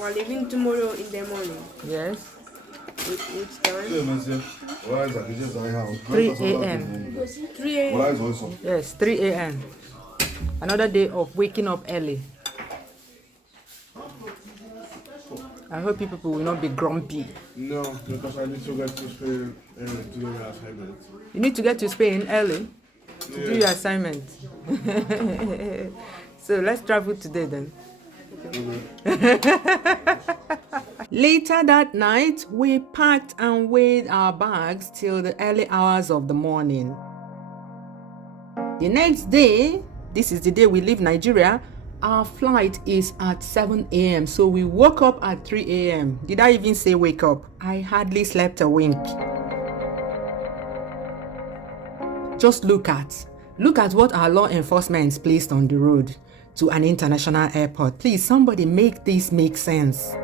We're leaving tomorrow in the morning. Yes. Which time? 3 a.m. 3 a.m. Yes, 3 a.m. Another day of waking up early. I hope you people will not be grumpy. No, because I need to get to Spain to do my assignment. You need to get to Spain early to do your assignment. So let's travel today then. Later that night, we packed and weighed our bags till the early hours of the morning. The next day, this is the day we leave Nigeria, our flight is at 7 a.m. So we woke up at 3 a.m. Did I even say wake up? I hardly slept a wink. Just look at what our law enforcement placed on the road to an international airport. Please, somebody make this make sense.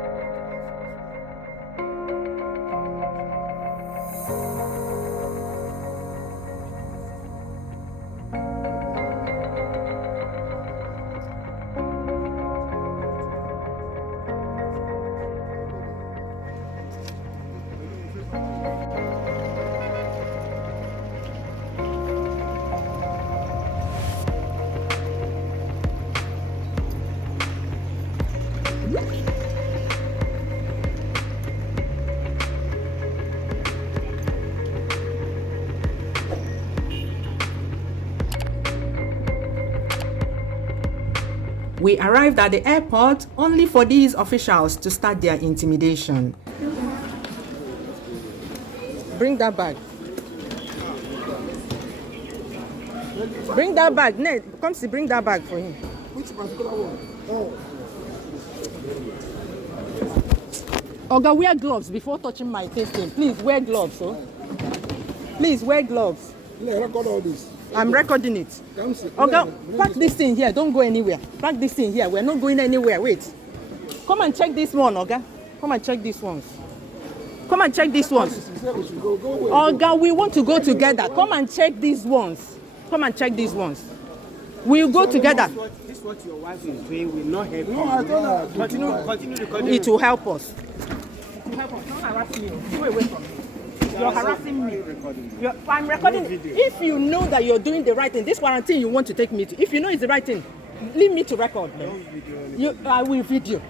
We arrived at the airport only for these officials to start their intimidation. Bring that bag. Bring that bag. Ned, come see, bring that bag for him. Which particular one? Oh. Oga, wear gloves before touching my tasting. Please wear gloves, oh. Please wear gloves. Yeah, record all this. I'm recording it. Oga, pack this thing here. Don't go anywhere. Pack this thing here. We're not going anywhere. Wait. Come and check this one, Oga. Come and check these ones. Come and check these ones. Oga, we want to go together. Come and check these ones. Come and check these ones. We'll go together. This is what your wife is doing will not help you. No, I don't know. Continue recording. It will help us. It will help us. Don't harass me. Go away from me. You're harassing me. I'm recording. If you know that you're doing the right thing, this quarantine you want to take me to, if you know it's the right thing, leave me to record. I will video.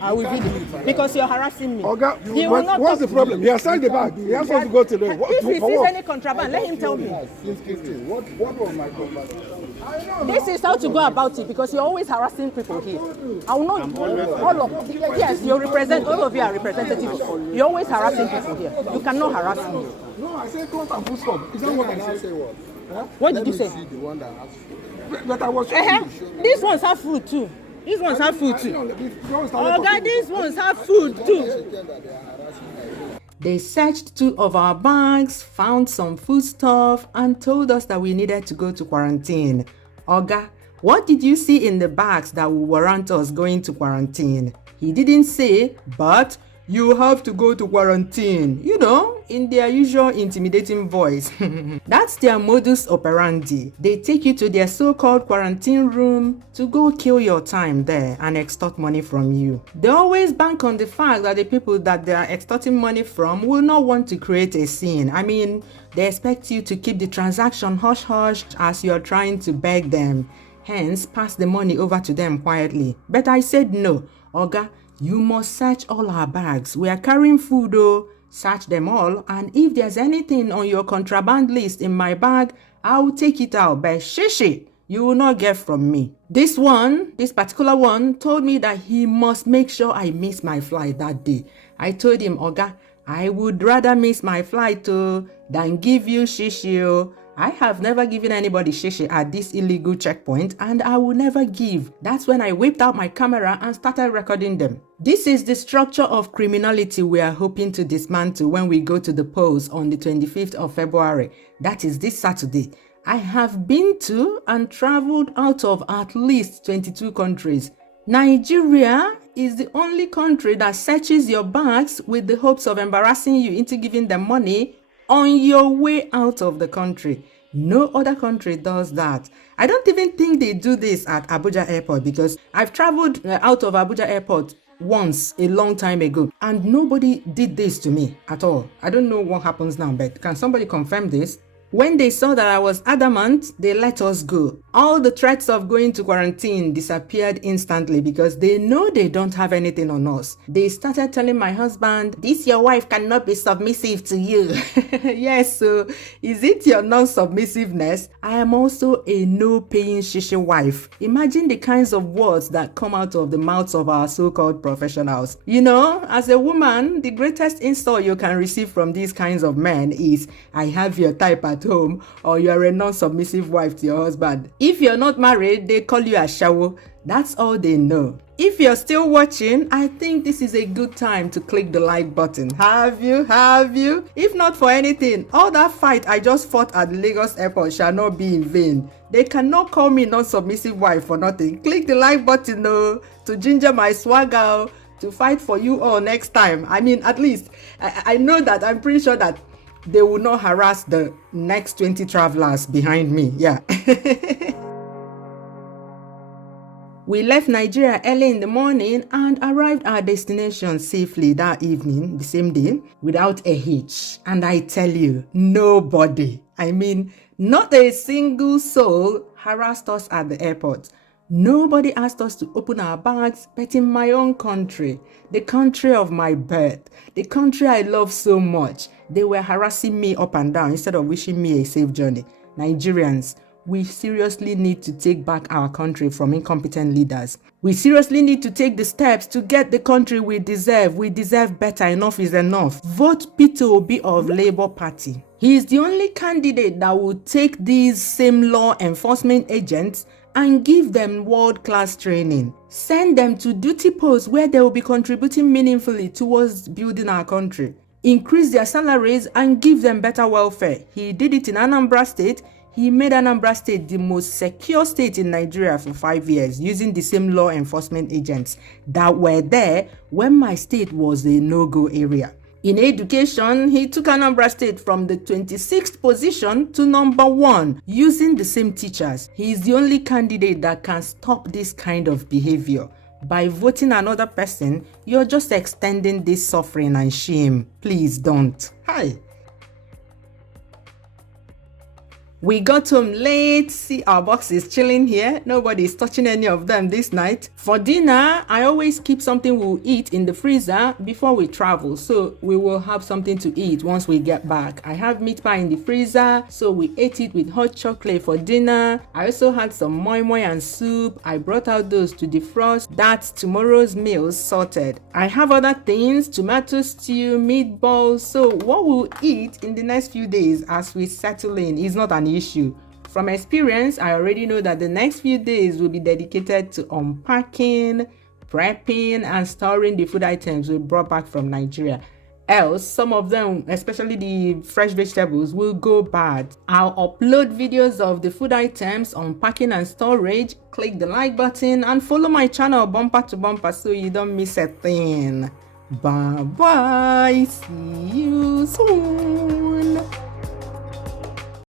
I will video. Because you're harassing me. Okay, what's the problem? He has signed the bag. He has to go to the... If he sees any contraband, let him tell me. What was my contraband? This is how to go about it, because you're always harassing people here. I will not... All of... Yes, you represent... All of you are representatives. You're always harassing people here. You cannot harass me. No, I said close and full stop. Is that what I say? What did you say? The one that has... But I was These ones have food too. These ones have food too. Oh God, these ones have food too. They searched 2 of our bags, found some food stuff, and told us that we needed to go to quarantine. Oga, what did you see in the bags that will warrant us going to quarantine? He didn't say, but you have to go to quarantine. You know, in their usual intimidating voice. That's their modus operandi. They take you to their so-called quarantine room to go kill your time there and extort money from you. They always bank on the fact that the people that they are extorting money from will not want to create a scene. I mean, they expect you to keep the transaction hush-hush as you're trying to beg them. Hence, pass the money over to them quietly. But I said no. Oga, you must search all our bags. We are carrying food though. Search them all, and if there's anything on your contraband list in my bag, I will take it out. But shishi, you will not get from me. This particular one, told me that he must make sure I miss my flight that day. I told him, Oga, I would rather miss my flight too than give you shishi. I have never given anybody shishi at this illegal checkpoint, and I will never give. That's when I whipped out my camera and started recording them. This is the structure of criminality we are hoping to dismantle when we go to the polls on the 25th of February. That is this Saturday. I have been to and traveled out of at least 22 countries. Nigeria is the only country that searches your bags with the hopes of embarrassing you into giving them money on your way out of the country. No other country does that. I don't even think they do this at Abuja Airport, because I've traveled out of Abuja Airport once a long time ago, and nobody did this to me at all. I don't know what happens now, but can somebody confirm this? When they saw that I was adamant, they let us go. All the threats of going to quarantine disappeared instantly because they know they don't have anything on us. They started telling my husband, "This your wife cannot be submissive to you." Yes, so is it your non-submissiveness? I am also a no-paying shishi wife. Imagine the kinds of words that come out of the mouths of our so-called professionals. You know, as a woman, the greatest insult you can receive from these kinds of men is, "I have your type at home," or "You are a non-submissive wife to your husband." If you're not married, they call you a shawo. That's all they know. If you're still watching, I think this is a good time to click the like button. Have you? If not for anything, all that fight I just fought at the Lagos airport shall not be in vain. They cannot call me non-submissive wife for nothing. Click the like button to ginger my swagger, to fight for you all next time. I mean, at least I know that, I'm pretty sure that they will not harass the next 20 travelers behind me. Yeah. We left Nigeria early in the morning and arrived at our destination safely that evening, the same day, without a hitch. And I tell you, nobody, I mean, not a single soul harassed us at the airport. Nobody asked us to open our bags, but in my own country, the country of my birth, the country I love so much, they were harassing me up and down instead of wishing me a safe journey. Nigerians, we seriously need to take back our country from incompetent leaders. We seriously need to take the steps to get the country we deserve. We deserve better. Enough is enough. Vote Peter Obi of Labour Party. He is the only candidate that will take these same law enforcement agents and give them world-class training. Send them to duty posts where they will be contributing meaningfully towards building our country. Increase their salaries and give them better welfare. He did it in Anambra State. He made Anambra State the most secure state in Nigeria for 5 years using the same law enforcement agents that were there when my state was a no-go area. In education, he took Anambra State from the 26th position to number 1 using the same teachers. He is the only candidate that can stop this kind of behavior. By voting another person, you're just extending this suffering and shame. Please don't. Hi. We got home late. See, our boxes chilling here. Nobody's touching any of them this night. For dinner, I always keep something we'll eat in the freezer before we travel, so we will have something to eat once we get back. I have meat pie in the freezer, so we ate it with hot chocolate for dinner. I also had some moi moi and soup. I brought out those to defrost. That's tomorrow's meals sorted. I have other things, tomato stew, meatballs, so what we'll eat in the next few days as we settle in is not an issue. From experience, I already know that the next few days will be dedicated to unpacking, prepping, and storing the food items we brought back from Nigeria. Else, some of them, especially the fresh vegetables, will go bad. I'll upload videos of the food items, unpacking and storage. Click the like button and follow my channel bumper to bumper so you don't miss a thing. Bye bye. See you soon.